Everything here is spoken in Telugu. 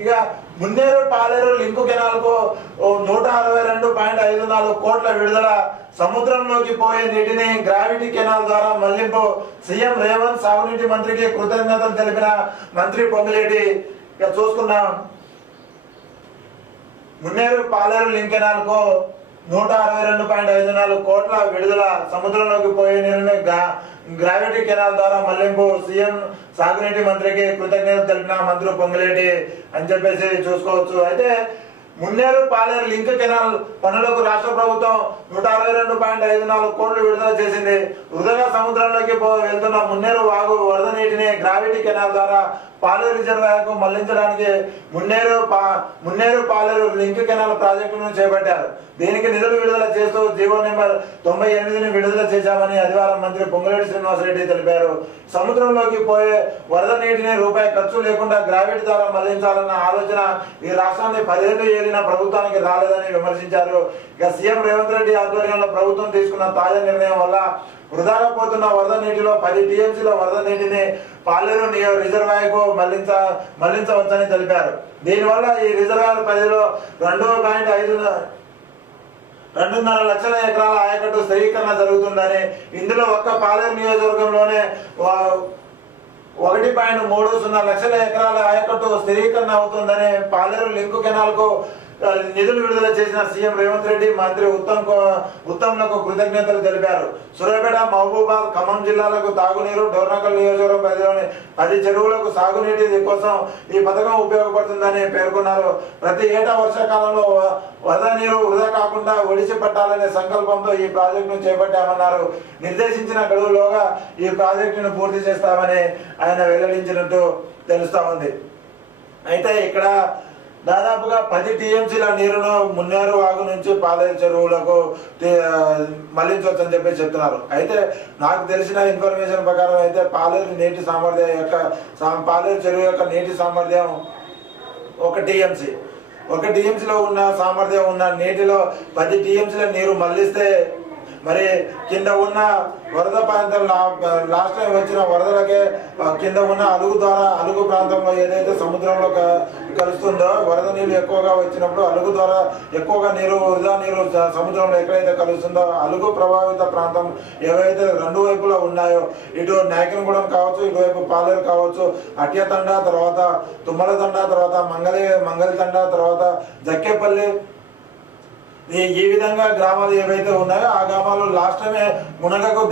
ఇక మున్నేరు పాలేరు లింకు కెనాల్కు ఓ నూట అరవై రెండు పాయింట్ ఐదు నాలుగు కోట్ల విడుదల సముద్రంలోకి పోయే నీటిని గ్రావిటీ కెనాల్ ద్వారా మళ్ళింపు సీఎం రేవంత్ సాగునీటి మంత్రికి కృతజ్ఞతలు తెలిపిన మంత్రి పొంగిరెడ్డి ఇక చూసుకున్నాం మున్నేరు పాలేరు లింక్ కెనాల్కు నూట అరవై రెండు పాయింట్ ఐదు నాలుగు కోట్ల విడుదల సముద్రంలోకి పోయే నీరుని గ్రావిటీ కెనాల్ ద్వారా మళ్ళింపు సీఎం సాగునీటి మంత్రికి కృతజ్ఞతలు తెలిపిన మంత్రి పొంగిలేటి అని చెప్పేసి చూసుకోవచ్చు. అయితే మున్నేరు పాలేరు లింక్ కెనాల్ పనులకు రాష్ట్ర ప్రభుత్వం నూట అరవై రెండు పాయింట్ ఐదు నాలుగు కోట్లు విడుదల చేసింది. వృధగా సముద్రంలోకి పో వెళ్తున్న మున్నేరు వాగు వరద నీటిని గ్రావిటీ కెనాల్ ద్వారా పాలేరు రిజర్వాయర్కు మళ్ళించడానికి మున్నేరు పా మున్నేరు పాలేరు లింక్ కెనాల్ ప్రాజెక్టును చేపట్టారు. దీనికి నిధులు విడుదల చేస్తూ జీవో నెంబర్ తొంభై ఎనిమిదిని విడుదల చేశామని ఆదివారం మంత్రి పొంగులేటి శ్రీనివాసరెడ్డి తెలిపారు. సముద్రంలోకి పోయే వరద నీటిని రూపాయి ఖర్చు లేకుండా గ్రావిటీ ద్వారా మళ్ళించాలన్న ఆలోచన ఈ రాష్ట్రాన్ని పదిహేను ఏలిన ప్రభుత్వానికి రాలేదని విమర్శించారు. ఇక సీఎం రేవంత్ రెడ్డి ఆధ్వర్యంలో ప్రభుత్వం తీసుకున్న తాజా నిర్ణయం వల్ల వృధాగా పోతున్న వరద నీటిలో పది టీఎంసీల వరద నీటిని పాలేరు నియో రిజర్వాయర్కు మళ్ళించ మళ్ళించవచ్చని తెలిపారు. దీనివల్ల ఈ రిజర్వాయర్ పరిధిలో రెండు పాయింట్ ఐదు రెండున్నర లక్షల ఎకరాల ఆయకట్టు స్థిరీకరణ జరుగుతుందని ఇందులో ఒక్క పాలేరు నియోజకవర్గంలోనే ఒకటి పాయింట్ మూడు సున్నా లక్షల ఎకరాల ఆయకట్టు స్థిరీకరణ అవుతుందని పాలేరు లింకు కెనాల్కు నిధులు విడుదల చేసిన సీఎం రేవంత్ రెడ్డి మంత్రి ఉత్తమ్ ఉత్తమ్లకు కృతజ్ఞతలు తెలిపారు. సూర్యాపేట మహబూబాద్ ఖమ్మం జిల్లాలకు తాగునీరు డోర్నకల్ నియోజకవర్గం పరిధిలోని పది చెరువులకు సాగునీటి కోసం ఈ పథకం ఉపయోగపడుతుందని పేర్కొన్నారు. ప్రతి ఏటా వర్షాకాలంలో వరద నీరు వృధా కాకుండా ఒడిసి పట్టాలనే సంకల్పంతో ఈ ప్రాజెక్టును చేపట్టామన్నారు. నిర్దేశించిన గడువులోగా ఈ ప్రాజెక్టును పూర్తి చేస్తామని ఆయన వెల్లడించినట్టు తెలుస్తా ఉంది. అయితే ఇక్కడ దాదాపుగా పది టీఎంసీల నీరును మున్నేరు వాగు నుంచి పాలేరు చెరువులకు మళ్ళించవచ్చని చెప్పి చెప్తున్నారు. అయితే నాకు తెలిసిన ఇన్ఫర్మేషన్ ప్రకారం అయితే పాలేరు నీటి సామర్థ్యం యొక్క పాలేరు చెరువు యొక్క నీటి సామర్థ్యం ఒక టీఎంసీ. ఒక టీఎంసీలో ఉన్న సామర్థ్యం ఉన్న నీటిలో పది టీఎంసీల నీరు మళ్ళిస్తే మరి కింద ఉన్న వరద ప్రాంతం లా- లాస్ట్ టైం వచ్చిన వరదలకే కింద ఉన్న అలుగు ద్వారా అలుగు ప్రాంతంలో ఏదైతే సముద్రంలో క- కలుస్తుందో వరద నీళ్ళు ఎక్కువగా వచ్చినప్పుడు అలుగు ద్వారా ఎక్కువగా నీరు వృధా నీరు సముద్రంలో ఎక్కడైతే కలుస్తుందో అలుగు ప్రభావిత ప్రాంతం ఏవైతే రెండు వైపులా ఉన్నాయో ఇటు నాయకనగూడెం కావచ్చు ఇటువైపు పాలేరు కావచ్చు అట్యతండ తర్వాత తుమ్మల తండ తర్వాత మంగళ మంగళి తండ తర్వాత జక్కేపల్లి ఈ విధంగా గ్రామాలు ఏవైతే ఉన్నాయో ఆ గ్రామాలు లాస్ట్ టైమే మునగకు